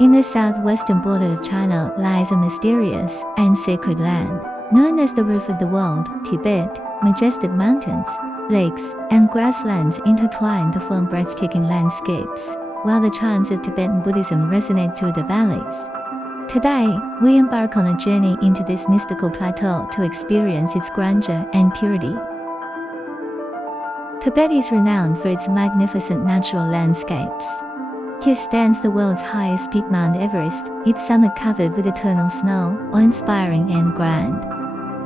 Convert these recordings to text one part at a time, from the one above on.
In the southwestern border of China lies a mysterious and sacred land, known as the Roof of the World, Tibet. Majestic mountains, lakes, and grasslands intertwine to form breathtaking landscapes, while the charms of Tibetan Buddhism resonate through the valleys. Today, we embark on a journey into this mystical plateau to experience its grandeur and purity. Tibet is renowned for its magnificent natural landscapes. Here stands the world's highest peak, Mount Everest, its summit covered with eternal snow, awe-inspiring and grand.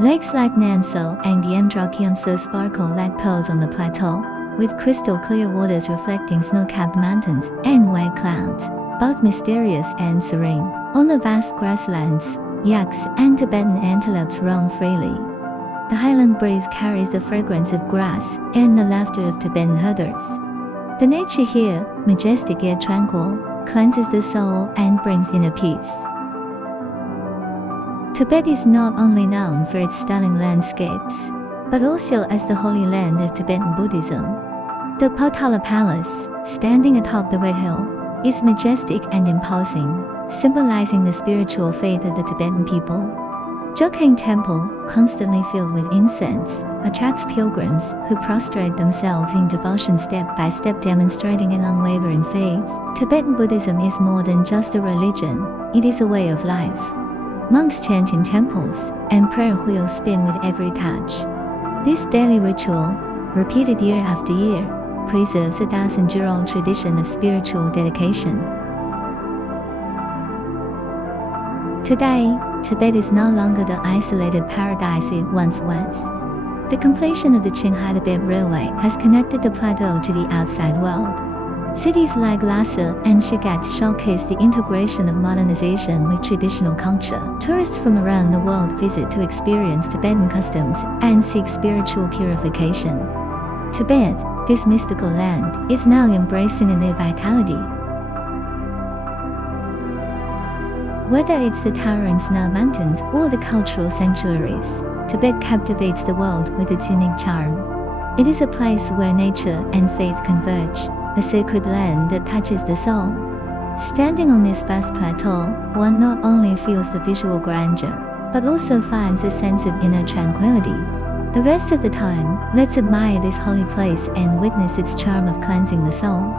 Lakes like Namso and the Embark sparkle like pearls on the plateau, with crystal-clear waters reflecting snow-capped mountains and white clouds, both mysterious and serene. On the vast grasslands, yaks and Tibetan antelopes roam freely. The highland breeze carries the fragrance of grass and the laughter of Tibetan herders. The nature here, majestic yet tranquil, cleanses the soul and brings inner peace. Tibet is not only known for its stunning landscapes, but also as the holy land of Tibetan Buddhism. The Potala Palace, standing atop the Red Hill, is majestic and imposing, symbolizing the spiritual faith of the Tibetan people. Joking Temple, constantly filled with incense, attracts pilgrims who prostrate themselves in devotion step by step, demonstrating an unwavering faith. Tibetan Buddhism is more than just a religion, it is a way of life. Monks chant in temples, and prayer wheels spin with every touch. This daily ritual, repeated year after year, preserves a thousand-year-old tradition of spiritual dedication. Today, Tibet is no longer the isolated paradise it once was. The completion of the Qinghai-Tibet Railway has connected the plateau to the outside world. Cities like Lhasa and Shigat showcase the integration of modernization with traditional culture. Tourists from around the world visit to experience Tibetan customs and seek spiritual purification. Tibet, this mystical land, is now embracing a new vitality. Whether it's the towering snow mountains or the cultural sanctuaries, Tibet captivates the world with its unique charm. It is a place where nature and faith converge, a sacred land that touches the soul. Standing on this vast plateau, one not only feels the visual grandeur, but also finds a sense of inner tranquility. The rest of the time, let's admire this holy place and witness its charm of cleansing the soul.